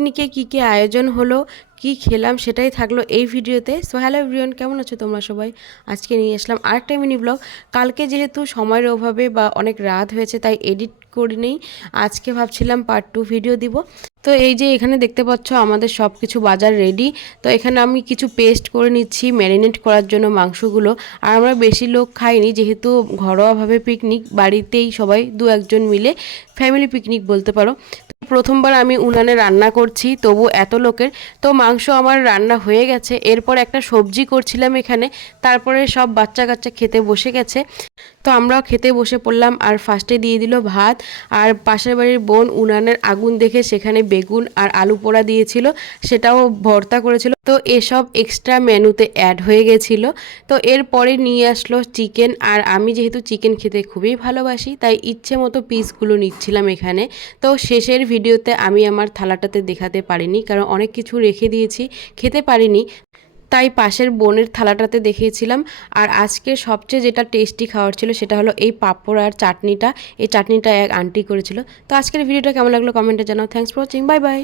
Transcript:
পিকনিকে কী আয়োজন হলো, কি খেলাম সেটাই থাকলো এই ভিডিওতে। সো হ্যালো এভরিওয়ান, কেমন আছো তোমরা সবাই? আজকে নিয়ে আসলাম আরেকটা মিনি ব্লগ। কালকে যেহেতু সময়ের অভাবে বা অনেক রাত হয়েছে তাই এডিট করি নেই। আজকে ভাবছিলাম পার্ট 2 ভিডিও দিব। তো এই যে এখানে দেখতে পাচ্ছ আমাদের সব কিছু বাজার রেডি। তো এখানে আমি কিছু পেস্ট করে নিচ্ছি ম্যারিনেট করার জন্য মাংসগুলো। আর আমরা বেশি লোক খাইনি, যেহেতু ঘরোয়াভাবে পিকনিক, বাড়িতেই সবাই দু একজন মিলে ফ্যামিলি পিকনিক বলতে পারো। প্রথমবার আমি উনানে রান্না করছি, তবু এত লোকের। তো মাংস আমার রান্না হয়ে গেছে, এরপর একটা সবজি করছিলাম এখানে। তারপরে সব বাচ্চা কাচ্চা খেতে বসে গেছে, তো আমরাও খেতে বসে পড়লাম। আর ফার্স্টে দিয়ে দিল ভাত, আর পাশের বাড়ির বোন উনানের আগুন দেখে সেখানে বেগুন আর আলু পোড়া দিয়েছিল, সেটাও ভর্তা করেছিল। তো এসব এক্সট্রা মেনুতে অ্যাড হয়ে গেছিলো। তো এরপরে নিয়ে আসলো চিকেন, আর আমি যেহেতু চিকেন খেতে খুবই ভালোবাসি তাই ইচ্ছে মতো পিসগুলো নিচ্ছিলাম এখানে। তো শেষের ভিডিওতে আমি আমার থালাটাতে দেখাতে পারিনি, কারণ অনেক কিছু রেখে দিয়েছি, খেতে পারিনি, তাই পাশের বোনের থালাটাতে দেখিয়েছিলাম। আর আজকে সবচেয়ে যেটা টেস্টি খাওয়ার ছিল সেটা হলো এই পাঁপড় আর চাটনিটা। এই চাটনিটা এক আন্টি করেছিল। তো আজকের ভিডিওটা কেমন লাগলো কমেন্টে জানাও। Thanks for watching, bye bye.